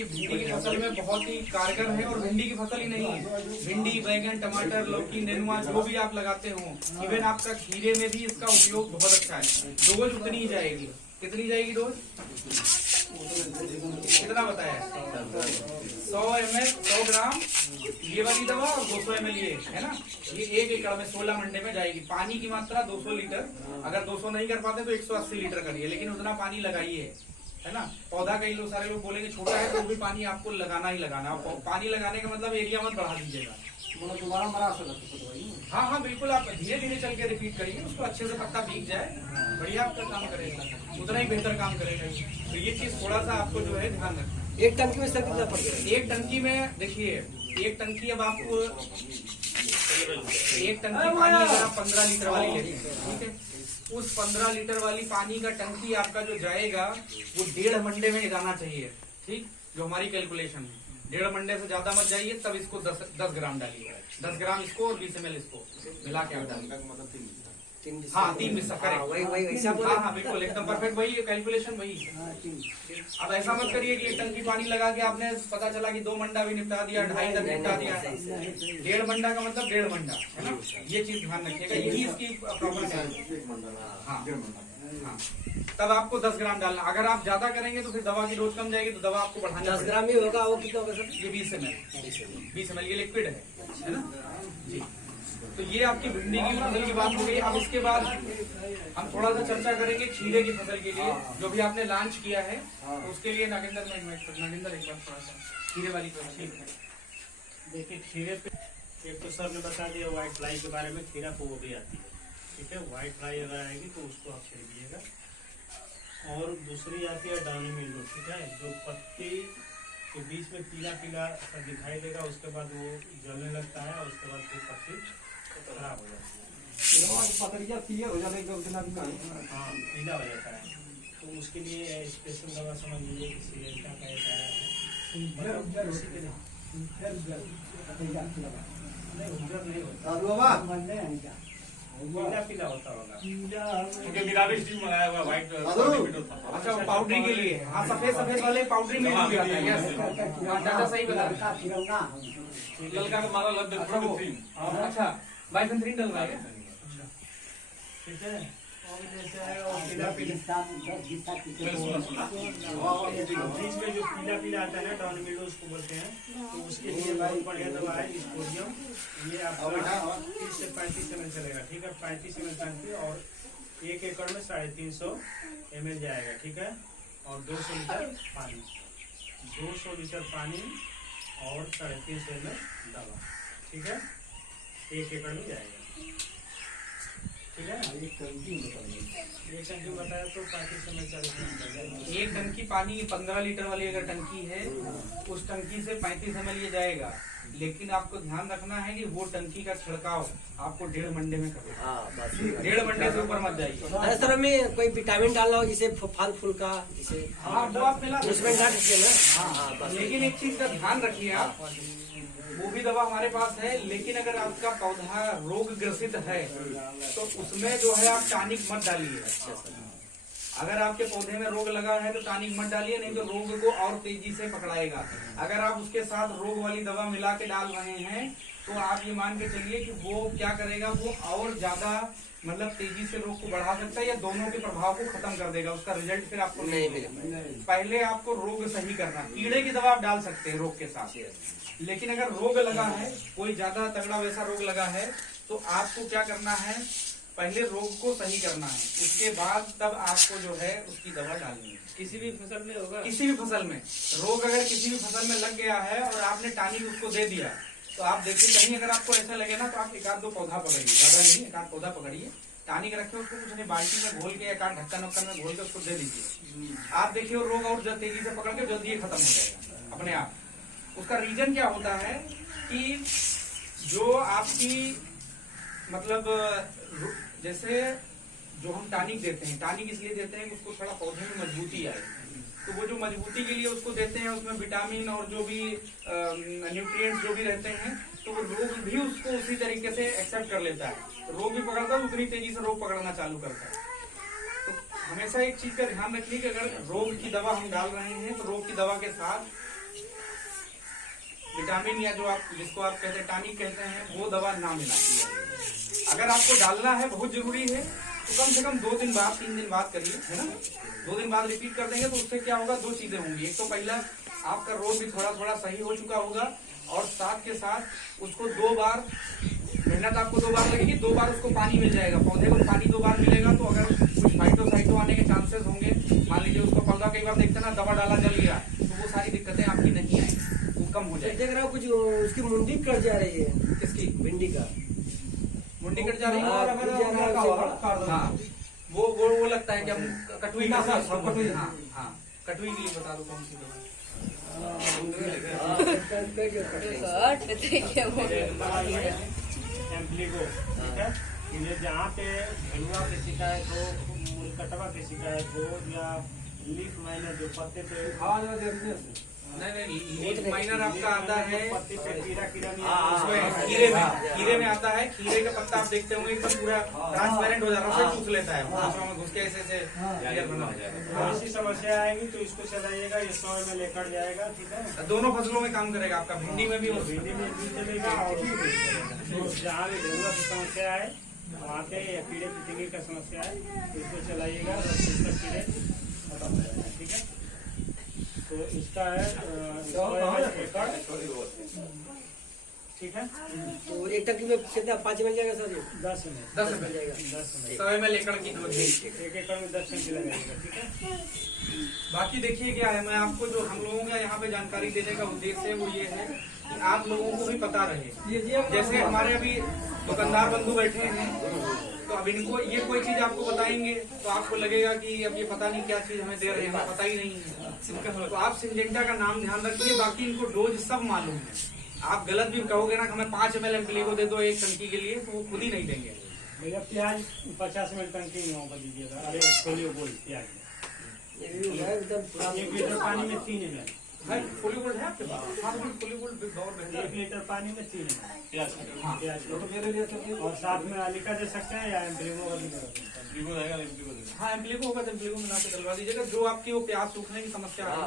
आपकी भिंडी की फसल में बहुत ही कारगर है। और भिंडी की फसल ही नहीं, भिंडी, बैगन, टमाटर, लौकी, नेनुआ जो भी आप लगाते हो, इवन आपका खीरे में भी इसका उपयोग बहुत अच्छा है। डोज उतनी ही जाएगी। कितनी जाएगी डोज? कितना बताया? 100 ml 100 ग्राम ये वाली दवा और 200 ml ये है ना। ये 1 एकड़ में 16 मंडे में जाएगी। पानी की मात्रा 200 लीटर। अगर 200 नहीं कर पाते तो 180 लीटर करिए, लेकिन उतना पानी लगाइए, है ना। पौधा कई लोग सारे लोग बोलेंगे छोटा है, तो भी पानी आपको लगाना ही लगाना। पानी लगाने का मतलब एरिया मत बढ़ा दीजिएगा, दोबारा मरा सकता। हाँ हाँ बिल्कुल, आप धीरे धीरे चल के रिपीट करिए, उसको अच्छे से पत्ता भीग जाए, बढ़िया आपका काम करेगा, उतना ही बेहतर काम करेगा। तो ये चीज थोड़ा सा आपको जो है ध्यान रखना। एक टंकी में सर कितना पड़ेगा? एक टंकी में देखिए, एक टंकी अब आपको एक टंकी पानी अगर आप 15 लीटर वाली लेते हैं, ठीक है, उस 15 लीटर वाली पानी का टंकी आपका जो जाएगा वो 1.5 मंडे में जाना चाहिए। ठीक, जो हमारी कैलकुलेशन है, 1.5 मंडे से ज्यादा मत जाइए। तब इसको 10 ग्राम डालिए, 10 ग्राम इसको और 20 ml इसको मिला के आप डालिए। हाँ 3 बिस्सा करेक्ट, वही ऐसा बोले। हाँ बिल्कुल एकदम परफेक्ट, वही कैलकुलेशन वही। अब ऐसा मत करिए कि एक टंकी पानी लगा के आपने पता चला कि 2 मंडा भी निपटा दिया, 2.5 तक निपटा दिया। 1.5 मंडा का मतलब 1.5 मंडा, है ना। ये चीज ध्यान रखिएगा, यही इसकी प्रॉब्लम है। हाँ हाँ, तब आपको 10 ग्राम डालना। अगर आप ज्यादा करेंगे तो फिर दवा की डोज कम जाएगी, तो दवा आपको बढ़ानी 10 ग्राम ही होगा। वो कितना होगा सर? ये 20 ml ये लिक्विड है ना जी। तो ये आपकी भिंडी की फसल की बात हो गई। अब इसके बाद हम थोड़ा सा चर्चा करेंगे खीरे की फसल के लिए, जो भी आपने लॉन्च किया है। तो उसके लिए नागेंद्र में इन्वाइट करना। नागेंद्र एक बार थोड़ा सा खीरे वाली फसल देखिए, खीरे पे एक तो सर ने बता दिया व्हाइट फ्लाई के बारे में, खीरा को वो भी आती है, ठीक है। व्हाइट फ्लाई अगर आएगी तो उसको आप खरीदिएगा। और दूसरी आती है डाउनी मिल्ड्यू, ठीक है, जो पत्ती के बीच में पीला पीला सा दिखाई देगा, उसके बाद वो जलने लगता है और उसके बाद फिर पत्ती खराब हो जाती है, पतरिया क्लियर हो जाता है एकदम। हाँ पीला हो जाता है। तो उसके लिए स्पेशल दवा समझ लीजिए कि सिलेंटा का एक आया है, मतलब उसी के नहीं होता, पीला पीला होता होगा। अच्छा, पाउडरी के लिए। हाँ सफेद वाले पाउडरी में भी आता है। यस, दादा सही बता। ललका का मारा लग गया। अच्छा, बाइफेंथ्रीन डल रहा है, ठीक है। और जैसे है और पीला पीला बीच में जो पीला पीला आता है ना, डाउनी मिल्ड्यू उसको बोलते हैं। तो उसके लिए बहुत बढ़िया दवा है स्पोडियम। ये आपका 30 से 35 ml चलेगा, ठीक है। 35 ml टंकी और 1 एकड़ में 350 ml जाएगा, ठीक है। और 200 लीटर पानी, 200 लीटर पानी और 350 ml दवा, ठीक है, 1 एकड़ में जाएगा, ठीक है। एक टंकी बताया तो 35 ml 40 ml। एक टंकी पानी 15 लीटर वाली अगर टंकी है, उस टंकी से 35 ml ये जाएगा। लेकिन आपको ध्यान रखना है कि वो टंकी का छिड़काव आपको 1.5 मंडे में करना है। 1.5 मंडे से ऊपर मत जाइए। अरे सर, हमें कोई विटामिन डालना हो, जैसे फल फूल का, जैसे हाँ वो आप मिला उसमें डाल सकते हैं ना। हाँ, लेकिन एक चीज का ध्यान रखिए आप, वो भी दवा हमारे पास है। लेकिन अगर आपका पौधा रोग ग्रसित है तो उसमें जो है आप टॉनिक मत डालिए। अगर आपके पौधे में रोग लगा है तो टॉनिक मत डालिए, नहीं तो रोग को और तेजी से पकड़ाएगा। अगर आप उसके साथ रोग वाली दवा मिला के डाल रहे हैं तो आप ये मान के चलिए कि वो क्या करेगा, वो और ज्यादा मतलब तेजी से रोग को बढ़ा सकता है या दोनों के प्रभाव को खत्म कर देगा। उसका रिजल्ट फिर आपको नहीं मिलेगा। पहले आपको रोग सही करना। कीड़े की दवा आप डाल सकते हैं रोग के साथ, लेकिन अगर रोग लगा है, कोई ज्यादा तगड़ा वैसा रोग लगा है, तो आपको क्या करना है, पहले रोग को सही करना है, उसके बाद तब आपको जो है उसकी दवा डालनी है। किसी भी फसल में होगा, किसी भी फसल में रोग अगर किसी भी फसल में लग गया है और आपने टॉनिक उसको दे दिया, तो आप देखिए कहीं अगर आपको ऐसा लगे ना, तो आप 1-2 पौधा पकड़िए, ज्यादा नहीं, 1-8 पौधा पकड़िए, टॉनिक रखे उसको कुछ नहीं, बाल्टी में घोल के 1-8 ढक्कन में घोल के उसको दे दीजिए। आप देखिए रोग और तेजी से पकड़ के जल्दी खत्म हो जाएगा अपने आप। उसका रीजन क्या होता है कि जो आपकी मतलब जैसे जो हम टॉनिक देते हैं, टॉनिक इसलिए देते हैं कि उसको थोड़ा पौधे में मजबूती आए। तो वो जो मजबूती के लिए उसको देते हैं, उसमें विटामिन और जो भी न्यूट्रिएंट्स जो भी रहते हैं, तो वो रोग भी उसको उसी तरीके से एक्सेप्ट कर लेता है। रोग भी पकड़ता है, उतनी तेजी से रोग पकड़ना चालू करता है। तो हमेशा एक चीज का ध्यान रखिए कि अगर रोग की दवा हम डाल रहे हैं तो रोग की दवा के साथ विटामिन या जो आप जिसको आप कहते हैं टॉनिक कहते हैं वो दवा ना मिलाएं। अगर आपको डालना है बहुत जरूरी है तो कम से कम 2 दिन बाद 3 दिन बाद करिए, है ना। 2 दिन बाद रिपीट कर देंगे तो उससे क्या होगा, 2 चीजें होंगी। एक तो पहला आपका रोग भी थोड़ा थोड़ा सही हो चुका होगा और साथ के साथ उसको 2 बार मेहनत आपको 2 बार लगेगी, 2 बार उसको पानी मिल जाएगा। पौधे को पानी 2 बार मिलेगा तो अगर कुछ फाइटो आने के चांसेस होंगे, मान लीजिए उसको पौधा कई बार देखते ना दवा डाला जल गया, तो वो सारी दिक्कतें आपकी नहीं आएंगी, वो कम हो जाएगी। देख रहा हूँ कुछ उसकी मुंडी कट जा रही है, किसकी भिंडी का मुंडी कट जा रही है। हाँ वो लगता है कि हम कटुई का कटुई, हाँ हाँ कटुई के लिए बता दो कौन सी दवा। एम्प्लीगो, ठीक है। ये जहाँ पे झुलुआ की शिकायत हो, मुलकटवा की शिकायत हो या लीफ माइनर जो पत्ते पे नहीं लीफ माइनर आपका आता है पत्ते पे कीड़ा उसमें खीरे में आता है। खीरे का पत्ता आप देखते होंगे एकदम पूरा ट्रांसपेरेंट हो जाता है, उसे चूस लेता है, उसमें घुस के ऐसे क्लियर बना हो जाएगा। ऐसी समस्या आएगी तो इसको चलाइएगा, ये 100 ml एकड़ जाएगा, ठीक है। दोनों फसलों में काम करेगा आपका, भिंडी में भी और भिंडी में भी चलेगा और तो जहाँ भी झुलुआ की समस्या है वहाँ पे या कीड़े पिटिंगे का समस्या है तो इसको चलाइएगा, कीड़े खत्म हो जाएगा, ठीक है। तो इसका है 100 एकड़, ठीक है। तो एक टकी में कितना 5 मिल जाएगा सर? 10 में 10 में 100 ml एकड़ की दो 1 एकड़ में 10 सेंट लगाइएगा, ठीक है। बाकी देखिए क्या है, मैं आपको जो हम लोगों का यहाँ पे जानकारी देने का उद्देश्य है वो ये है कि आप लोगों को भी पता रहे। जैसे हमारे अभी दुकानदार बंधु बैठे हैं तो अब इनको ये कोई चीज आपको बताएंगे तो आपको लगेगा कि अब ये पता नहीं क्या चीज हमें दे रहे हैं, हमें पता ही नहीं है। तो आप सिंजेंटा का नाम ध्यान रखिए, बाकी इनको डोज सब मालूम है। आप गलत भी कहोगे ना कि हमें 5 ml एम्प्लीगो दे दो 1 टंकी के लिए, तो वो खुद ही नहीं देंगे। भैया प्याज 50 ml टंकी में होगा दीजिएगा। अरे फोलियो गोल्ड प्याज एकदम 1 लीटर पानी में 3 ml है फोलियो गोल्ड है आपके पास? हाँ तो फोलियो गोल्ड बहुत बेहतर 1 लीटर पानी में 3 ml प्याज हाँ। और साथ में अलिका दे सकते हैं या एम्प्लीगो हाँ एम्प्लीगो होगा तो एम्प्लीगो मिला के डलवा दीजिएगा। जो आपकी वो प्याज सूखने की समस्या है